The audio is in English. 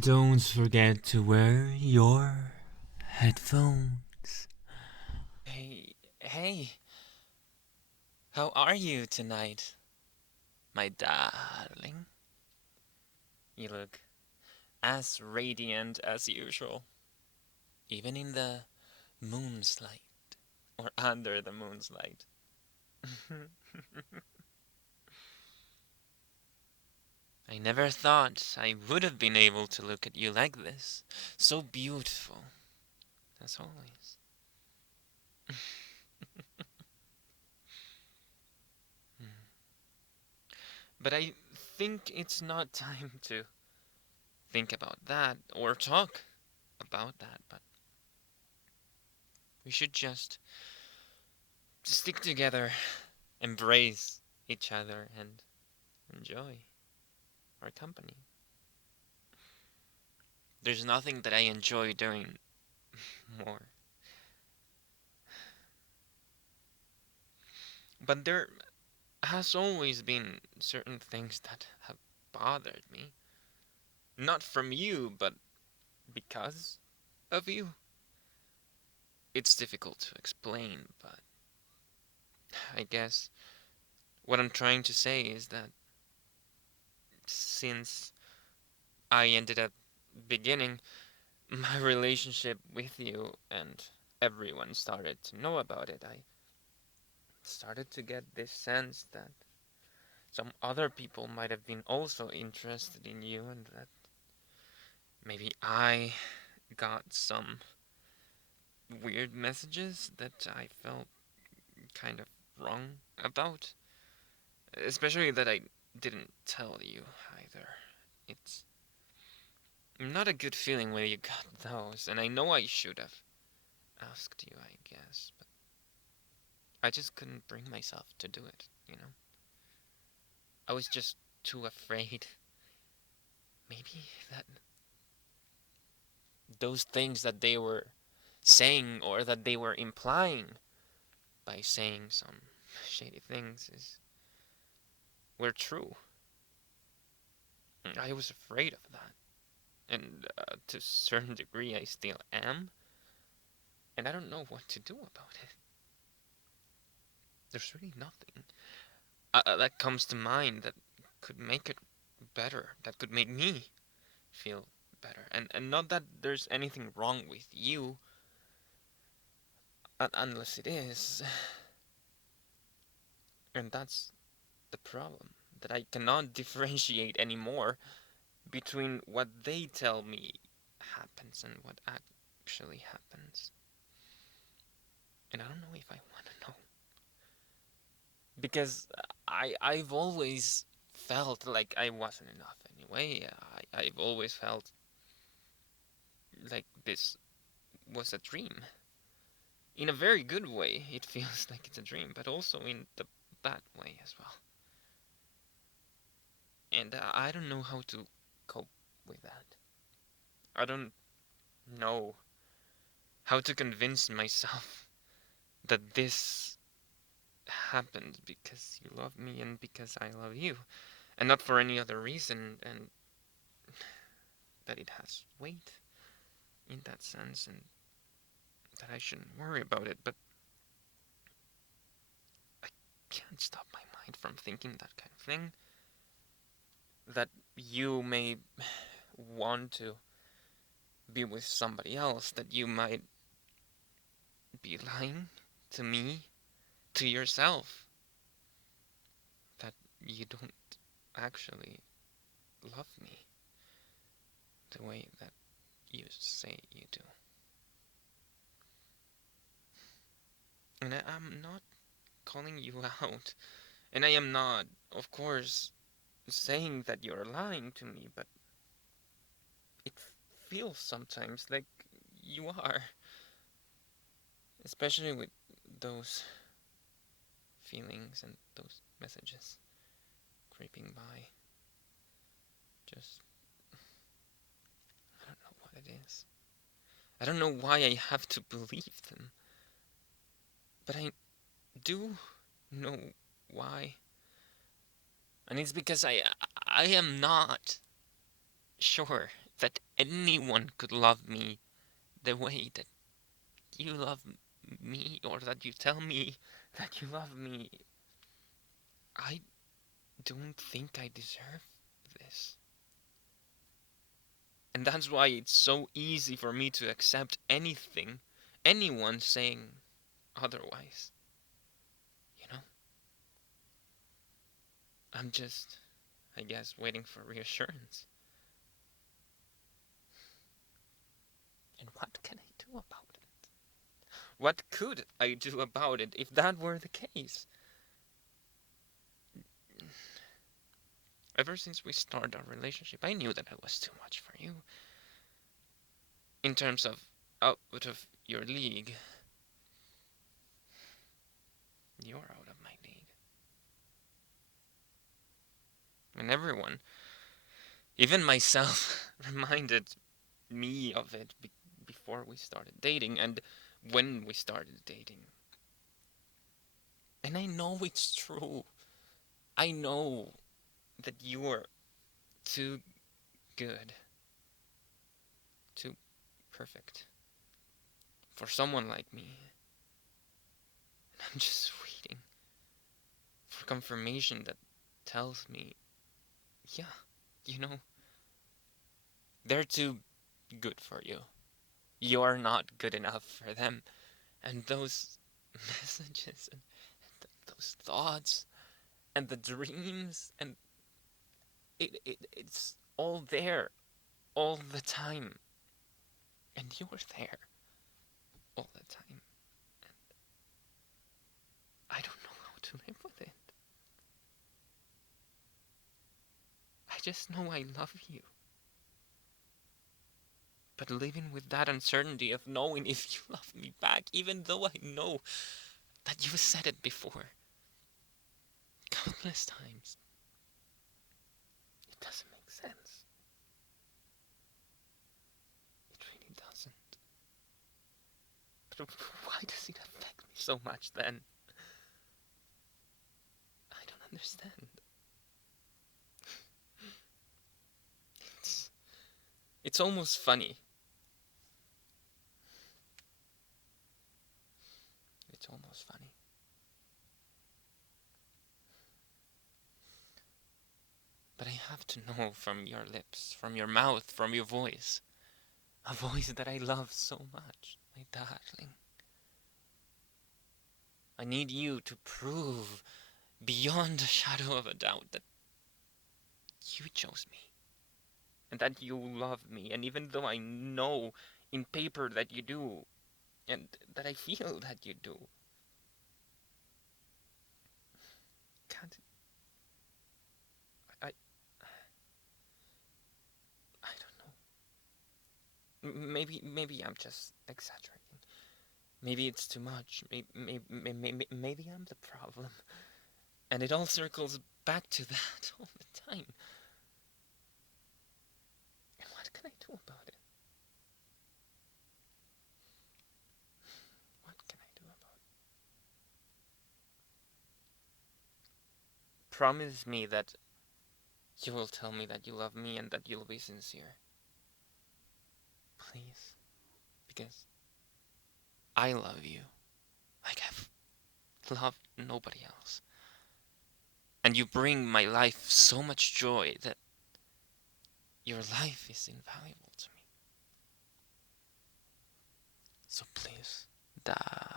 Don't forget to wear your headphones. Hey, how are you tonight, my darling? You look as radiant as usual, even in the moon's light, or under the moon's light. I never thought I would have been able to look at you like this, so beautiful, as always. But I think it's not time to think about that or talk about that, but we should just stick together, embrace each other, and enjoy our company. There's nothing that I enjoy doing more. But there has always been certain things that have bothered me. Not from you, but because of you. It's difficult to explain, but I guess what I'm trying to say is that since I ended up beginning my relationship with you and everyone started to know about it, I started to get this sense that some other people might have been also interested in you and that maybe I got some weird messages that I felt kind of wrong about. Especially that I didn't tell you either. It's not a good feeling when you got those, and I know I should have asked you, I guess, but I just couldn't bring myself to do it. I was just too afraid. Maybe that those things that they were saying or that they were implying by saying some shady things were true. I was afraid of that, and to a certain degree, I still am, and I don't know what to do about it. There's really nothing that comes to mind that could make it better, that could make me feel better, and not that there's anything wrong with you, unless it is, and that's the problem. That I cannot differentiate anymore between what they tell me happens and what actually happens. And I don't know if I want to know. Because I've always felt like I wasn't enough anyway. I've always felt like this was a dream. In a very good way, it feels like it's a dream, but also in the bad way as well. And I don't know how to cope with that. I don't know how to convince myself that this happened because you love me and because I love you, and not for any other reason, and that it has weight in that sense, and that I shouldn't worry about it. But I can't stop my mind from thinking that kind of thing. That you may want to be with somebody else, that you might be lying to me, to yourself, that you don't actually love me the way that you say you do. And I'm not calling you out. And I am not, of course, saying that you're lying to me, but it feels sometimes like you are. Especially with those feelings and those messages creeping by. Just, I don't know what it is. I don't know why I have to believe them, but I do know why. And it's because I am not sure that anyone could love me the way that you love me, or that you tell me that you love me. I don't think I deserve this. And that's why it's so easy for me to accept anything, anyone saying otherwise. You know? I'm just, I guess, waiting for reassurance. And what can I do about it? What could I do about it if that were the case? Ever since we started our relationship, I knew that I was too much for you. In terms of out of your league, you're out of my league. And everyone, even myself, reminded me of it before we started dating and when we started dating. And I know it's true. I know that you're too good, too perfect for someone like me. And I'm just waiting for confirmation that tells me, yeah, you know, they're too good for you. You're not good enough for them. And those messages and those thoughts and the dreams and it's all there all the time. And you're there all the time. I don't know how to live with it. I just know I love you. But living with that uncertainty of knowing if you love me back, even though I know that you've said it before countless times, it doesn't make sense. It really doesn't. But why does it affect me so much then? I don't understand. It's almost funny. It's almost funny. But I have to know from your lips, from your mouth, from your voice. A voice that I love so much, my darling. I need you to prove beyond a shadow of a doubt that you chose me. And that you love me. And even though I know in paper that you do, and that I feel that you do, can't I I don't know. Maybe I'm just exaggerating. Maybe it's too much. Maybe I'm the problem. And it all circles back to that all the time. And what can I do about it? What can I do about it? Promise me that you will tell me that you love me and that you'll be sincere. Please. Because I love you like I've loved nobody else. And you bring my life so much joy that your life is invaluable to me. So please, darling.